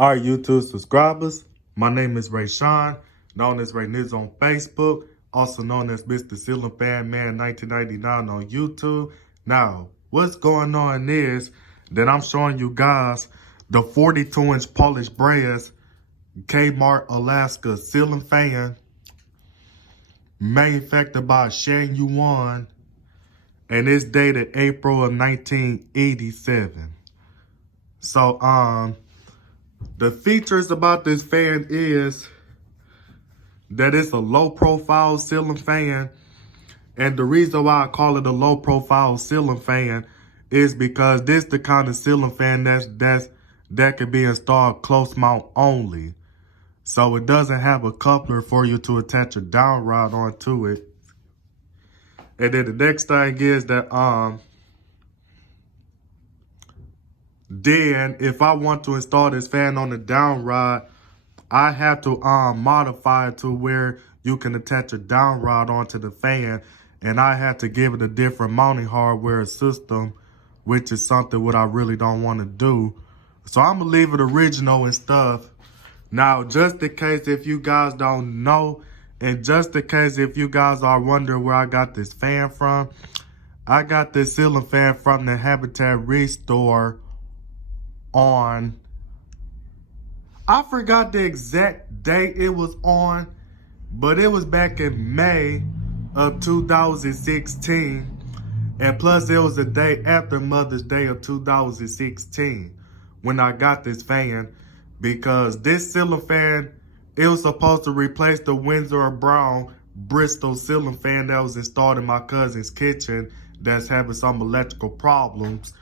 All right, YouTube subscribers, my name is Ray Sean, known as Ray Niz on Facebook, also known as Mr. Ceiling Fan Man 1999 on YouTube. Now, what's going on is that I'm showing you guys the 42-inch Polish brass Kmart, Alaska ceiling fan manufactured by Shane Yuan, and it's dated April of 1987. So, the features about this fan is that it's a low profile ceiling fan. And the reason why I call it a low profile ceiling fan is because this the kind of ceiling fan that can be installed close mount only. So it doesn't have a coupler for you to attach a down rod onto it. And then the next thing is that then if I want to install this fan on the down rod, I have to modify it to where you can attach a down rod onto the fan, and I have to give it a different mounting hardware system, which is something what I really don't want to do. So I'm gonna leave it original and stuff. Now, just in case if you guys don't know, and just in case if you guys are wondering where I got this fan from, I got this ceiling fan from the Habitat Restore on, I forgot the exact date it was on, but it was back in May of 2016. And plus it was the day after Mother's Day of 2016 when I got this fan, because this ceiling fan, it was supposed to replace the Windsor Brown Bristol ceiling fan that was installed in my cousin's kitchen that's having some electrical problems.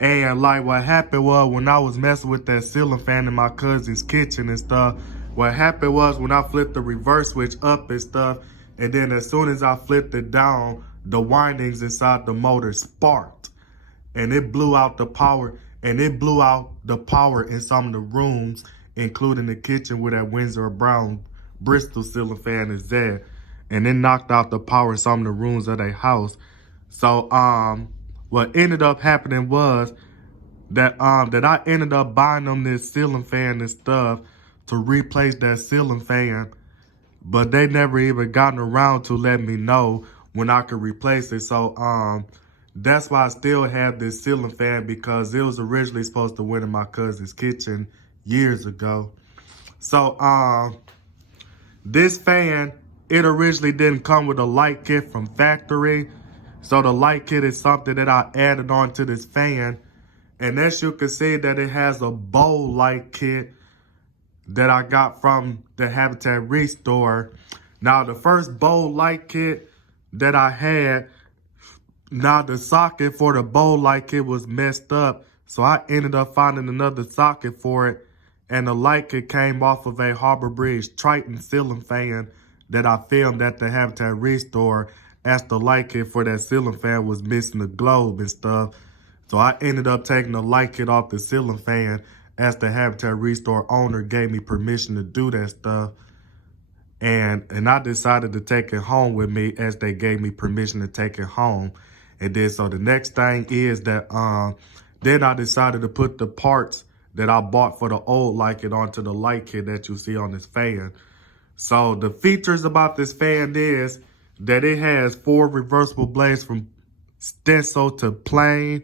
And like what happened was when I was messing with that ceiling fan in my cousin's kitchen and stuff, what happened was when I flipped the reverse switch up and stuff, and then as soon as I flipped it down, the windings inside the motor sparked. And it blew out the power, and it blew out the power in some of the rooms, including the kitchen where that Windsor Brown Bristol ceiling fan is there. And it knocked out the power in some of the rooms of their house. So, what ended up happening was that I ended up buying them this ceiling fan and stuff to replace that ceiling fan, but they never even gotten around to letting me know when I could replace it. So that's why I still have this ceiling fan, because it was originally supposed to went in my cousin's kitchen years ago. So this fan, it originally didn't come with a light kit from factory. So the light kit is something that I added on to this fan. And as you can see that it has a bowl light kit that I got from the Habitat Restore. Now the first bowl light kit that I had, now the socket for the bowl light kit was messed up. So I ended up finding another socket for it. And the light kit came off of a Harbor Bridge Triton ceiling fan that I filmed at the Habitat Restore, as the light kit for that ceiling fan was missing the globe and stuff. So I ended up taking the light kit off the ceiling fan, as the Habitat Restore owner gave me permission to do that stuff. And I decided to take it home with me, as they gave me permission to take it home. And then so the next thing is that then I decided to put the parts that I bought for the old light kit onto the light kit that you see on this fan. So the features about this fan is that it has 4 reversible blades from stencil to plain.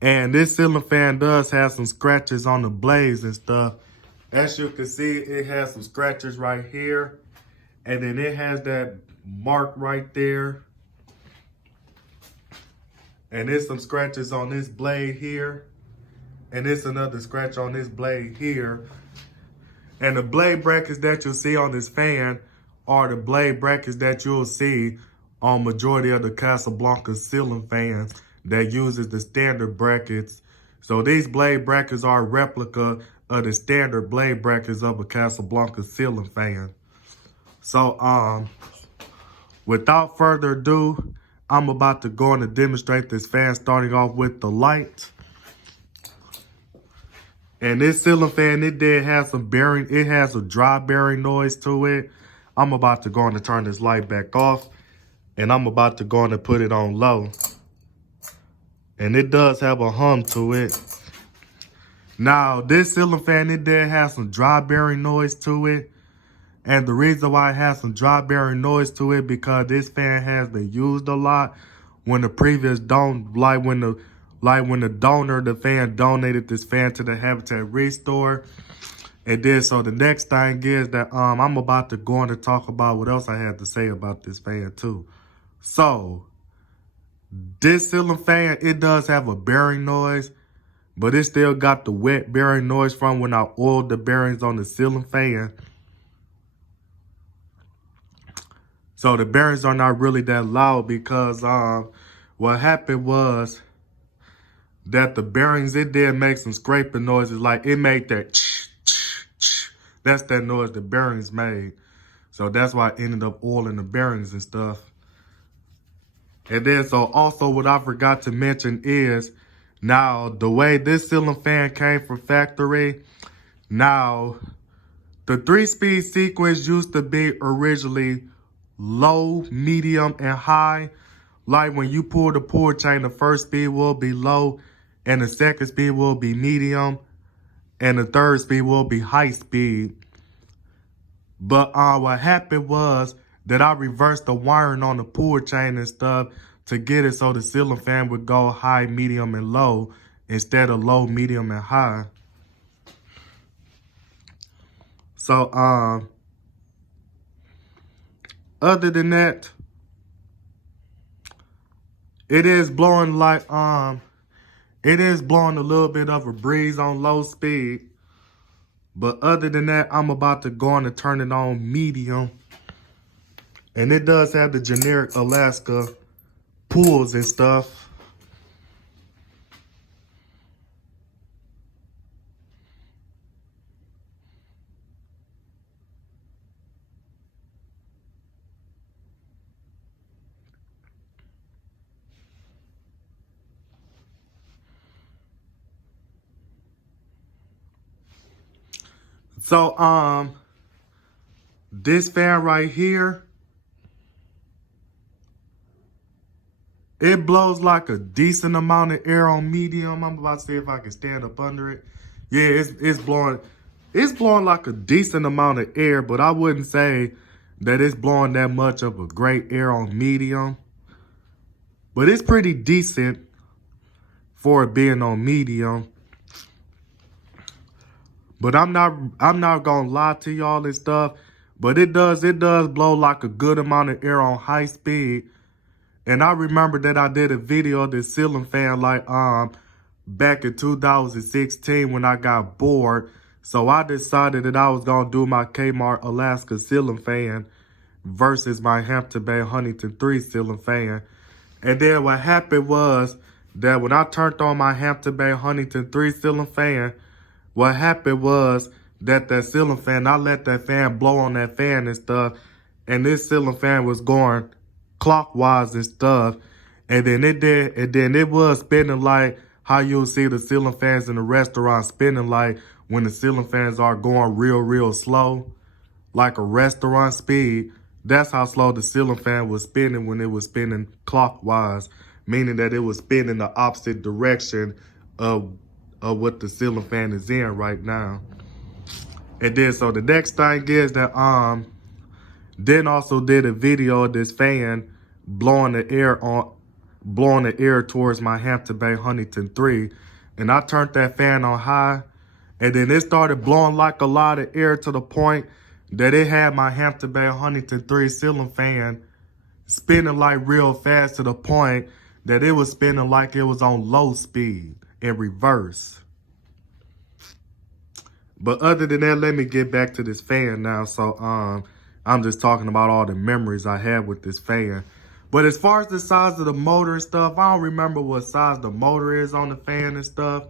And this ceiling fan does have some scratches on the blades and stuff. As you can see, it has some scratches right here. And then it has that mark right there. And there's some scratches on this blade here. And there's another scratch on this blade here. And the blade brackets that you'll see on this fan are the blade brackets that you'll see on majority of the Casablanca ceiling fans that uses the standard brackets. So these blade brackets are a replica of the standard blade brackets of a Casablanca ceiling fan. So without further ado, I'm about to go on and demonstrate this fan, starting off with the light. And this ceiling fan, it did have some bearing, it has a dry bearing noise to it. I'm about to go on and turn this light back off, and I'm about to go on and put it on low. And it does have a hum to it. Now, this ceiling fan, it did have some dry bearing noise to it. And the reason why it has some dry bearing noise to it, because this fan has been used a lot. When the previous when the donor, the fan donated this fan to the Habitat Restore. And then so the next thing is that I'm about to go on to talk about what else I had to say about this fan too. So this ceiling fan, it does have a bearing noise, but it still got the wet bearing noise from when I oiled the bearings on the ceiling fan. So the bearings are not really that loud because what happened was that the bearings, it did make some scraping noises. Like it made that that's that noise the bearings made. So that's why I ended up oiling the bearings and stuff. And then so also what I forgot to mention is now the way this ceiling fan came from factory, now the 3-speed sequence used to be originally low, medium, and high. Like when you pull the pull chain, the first speed will be low, and the second speed will be medium, and the third speed will be high speed. But what happened was that I reversed the wiring on the pull chain and stuff to get it so the ceiling fan would go high, medium, and low instead of low, medium, and high. So other than that, it is blowing like it is blowing a little bit of a breeze on low speed. But other than that, I'm about to go on and turn it on medium. And it does have the generic Alaska pulls and stuff. So, this fan right here, it blows like a decent amount of air on medium. I'm about to see if I can stand up under it. Yeah, it's blowing like a decent amount of air, but I wouldn't say that it's blowing that much of a great air on medium. But it's pretty decent for it being on medium. But I'm not gonna lie to y'all and stuff. But it does blow like a good amount of air on high speed. And I remember that I did a video of this ceiling fan like back in 2016 when I got bored. So I decided that I was gonna do my Kmart Alaska ceiling fan versus my Hampton Bay Huntington 3 ceiling fan. And then what happened was that when I turned on my Hampton Bay Huntington 3 ceiling fan, what happened was that ceiling fan, I let that fan blow on that fan and stuff, and this ceiling fan was going clockwise and stuff, and then it was spinning like how you'll see the ceiling fans in the restaurant spinning, like when the ceiling fans are going real slow, like a restaurant speed. That's how slow the ceiling fan was spinning when it was spinning clockwise, meaning that it was spinning the opposite direction of what the ceiling fan is in right now. And then so the next thing is that then also did a video of this fan blowing the air towards my Hampton Bay Huntington 3. And I turned that fan on high, and then it started blowing like a lot of air to the point that it had my Hampton Bay Huntington 3 ceiling fan spinning like real fast to the point that it was spinning like it was on low speed in reverse. But other than that, let me get back to this fan now. So I'm just talking about all the memories I had with this fan. But as far as the size of the motor and stuff, I don't remember what size the motor is on the fan and stuff,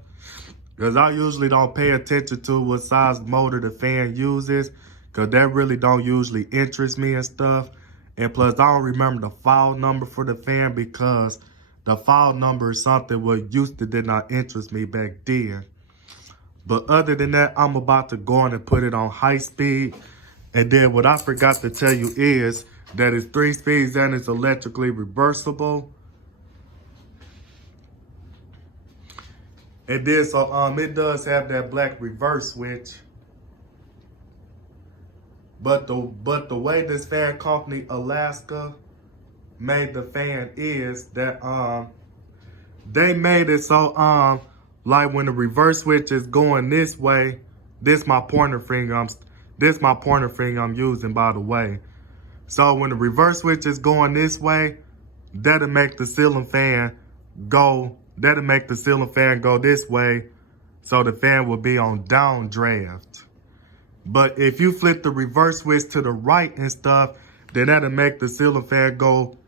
because I usually don't pay attention to what size motor the fan uses, because that really don't usually interest me and stuff. And plus, I don't remember the file number for the fan, because the file number is something what used to did not interest me back then. But other than that, I'm about to go on and put it on high speed. And then what I forgot to tell you is that it's 3 speeds and it's electrically reversible. And then so it does have that black reverse switch. But the way this fan company Alaska made the fan is that they made it so like when the reverse switch is going this way, this my pointer finger I'm using, by the way. So when the reverse switch is going this way, that'll make the ceiling fan go this way, so the fan will be on downdraft. But if you flip the reverse switch to the right and stuff, then that'll make the ceiling fan go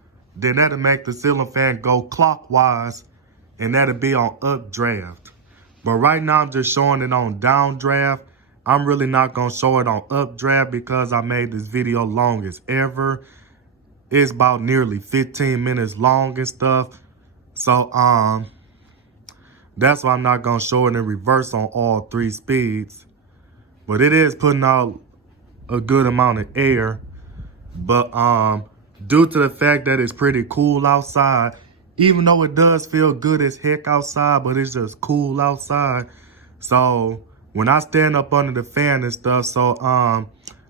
clockwise, and that'll be on updraft. But right now I'm just showing it on downdraft. I'm really not gonna show it on updraft because I made this video long as ever. It's about nearly 15 minutes long and stuff. So that's why I'm not gonna show it in reverse on all 3 speeds. But it is putting out a good amount of air. But due to the fact that it's pretty cool outside, even though it does feel good as heck outside, but it's just cool outside. So when I stand up under the fan and stuff, so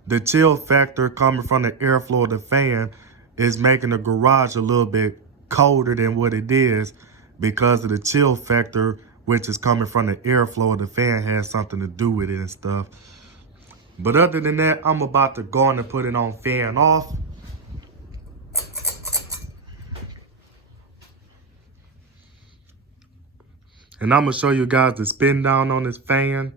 the chill factor coming from the airflow of the fan is making the garage a little bit colder than what it is, because of the chill factor, which is coming from the airflow of the fan, has something to do with it and stuff. But other than that, I'm about to go on and put it on fan off. And I'm gonna show you guys the spin down on this fan.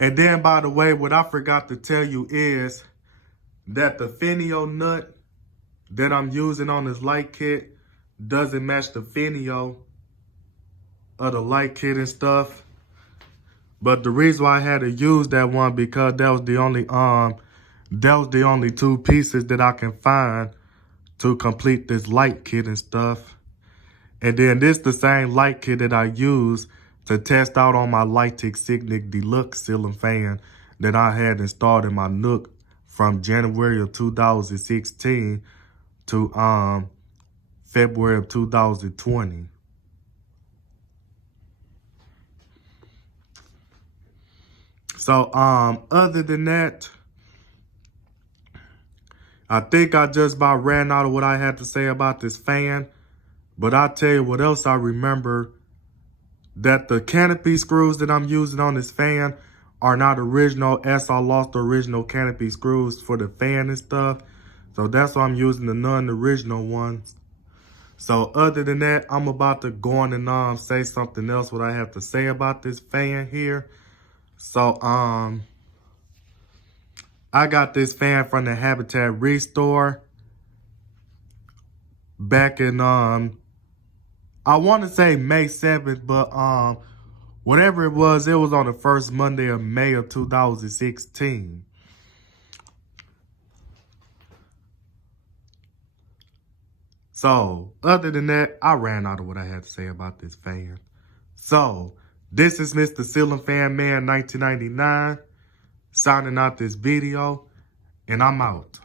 And then, by the way, what I forgot to tell you is that the finial nut that I'm using on this light kit doesn't match the finial of the light kit and stuff. But the reason why I had to use that one, because that was the only 2 pieces that I can find to complete this light kit and stuff. And then this the same light kit that I use to test out on my Lightix Signic Deluxe ceiling fan that I had installed in my Nook from January of 2016 to February of 2020. So other than that, I think I just about ran out of what I had to say about this fan. But I'll tell you what else I remember, that the canopy screws that I'm using on this fan are not original, as I lost the original canopy screws for the fan and stuff. So that's why I'm using the non-original ones. So other than that, I'm about to go on and say something else what I have to say about this fan here. So I got this fan from the Habitat Restore back in I want to say May 7th, but whatever it was on the first Monday of May of 2016. So other than that, I ran out of what I had to say about this fan. So this is Mr. Ceiling Fan Man 1999 signing out this video, and I'm out.